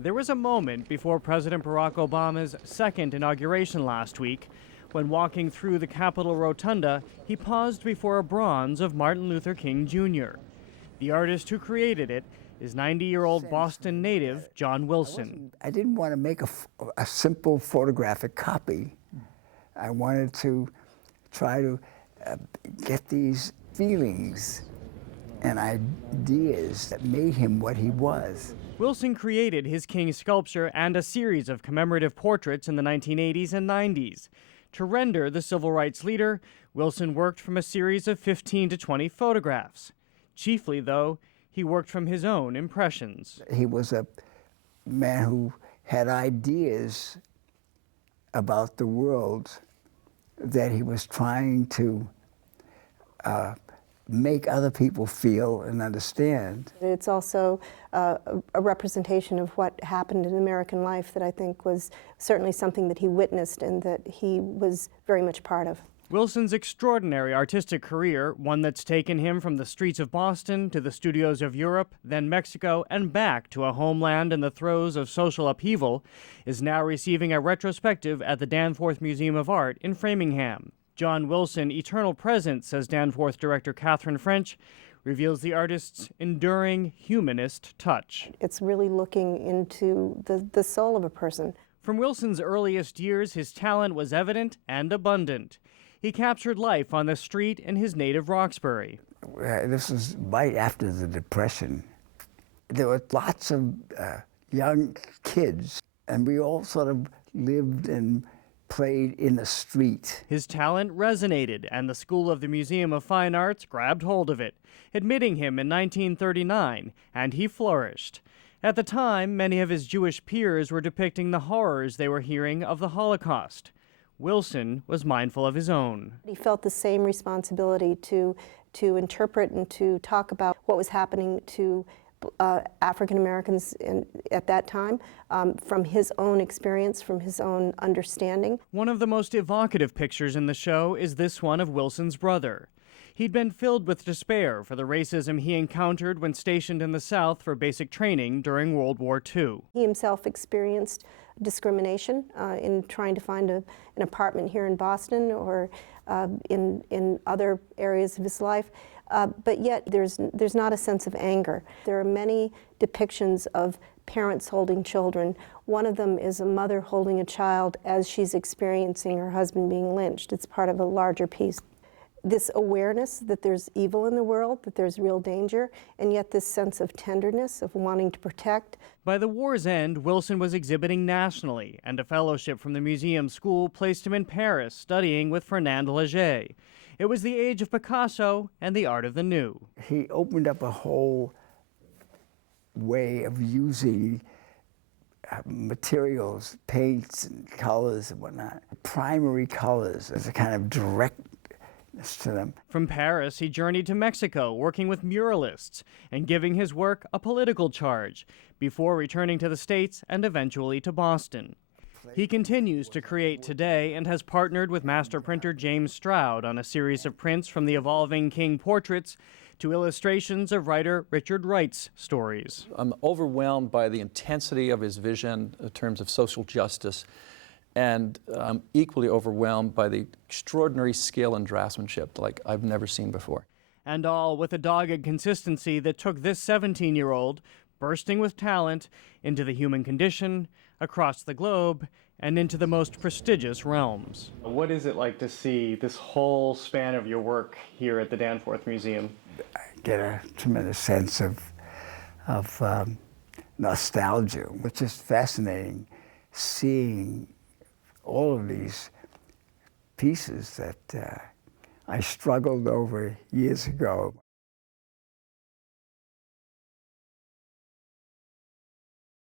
There was a moment before President Barack Obama's second inauguration last week when, walking through the Capitol Rotunda, he paused before a bronze of Martin Luther King Jr. The artist who created it is 90-year-old Boston native John Wilson. I didn't want to make a simple photographic copy. I wanted to try to get these feelings and ideas that made him what he was. Wilson created his King sculpture and a series of commemorative portraits in the 1980s and 90s. To render the civil rights leader, Wilson worked from a series of 15 to 20 photographs. Chiefly, though, he worked from his own impressions. He was a man who had ideas about the world that he was trying to make other people feel and understand. It's also a representation of what happened in American life that I think was certainly something that he witnessed and that he was very much part of. Wilson's extraordinary artistic career, one that's taken him from the streets of Boston to the studios of Europe, then Mexico, and back to a homeland in the throes of social upheaval, is now receiving a retrospective at the Danforth Museum of Art in Framingham. John Wilson, Eternal Presence, says Danforth director Catherine French, reveals the artist's enduring humanist touch. It's really looking into the soul of a person. From Wilson's earliest years, his talent was evident and abundant. He captured life on the street in his native Roxbury. This was right after the Depression. There were lots of young kids, and we all sort of lived and played in the street. His talent resonated, and the School of the Museum of Fine Arts grabbed hold of it, admitting him in 1939, and he flourished. At the time, many of his Jewish peers were depicting the horrors they were hearing of the Holocaust. Wilson was mindful of his own. He felt the same responsibility to interpret and to talk about what was happening to African Americans at that time, from his own experience, from his own understanding. One of the most evocative pictures in the show is this one of Wilson's brother. He'd been filled with despair for the racism he encountered when stationed in the South for basic training during World War II. He himself experienced discrimination in trying to find an apartment here in Boston or in other areas of his life. But yet there's not a sense of anger. There are many depictions of parents holding children. One of them is a mother holding a child as she's experiencing her husband being lynched. It's part of a larger piece. This awareness that there's evil in the world, that there's real danger, and yet this sense of tenderness, of wanting to protect. By the war's end, Wilson was exhibiting nationally, and a fellowship from the museum school placed him in Paris studying with Fernand Léger. It was the age of Picasso and the art of the new. He opened up a whole way of using materials, paints and colors and whatnot. Primary colors as a kind of directness to them. From Paris, he journeyed to Mexico, working with muralists and giving his work a political charge, before returning to the States and eventually to Boston. He continues to create today and has partnered with master printer James Stroud on a series of prints from the evolving King portraits to illustrations of writer Richard Wright's stories. I'm overwhelmed by the intensity of his vision in terms of social justice, and I'm equally overwhelmed by the extraordinary skill and draftsmanship like I've never seen before. And all with a dogged consistency that took this 17-year-old, bursting with talent, into the human condition, across the globe, and into the most prestigious realms. What is it like to see this whole span of your work here at the Danforth Museum? I get a tremendous sense of nostalgia, which is fascinating, seeing all of these pieces that I struggled over years ago.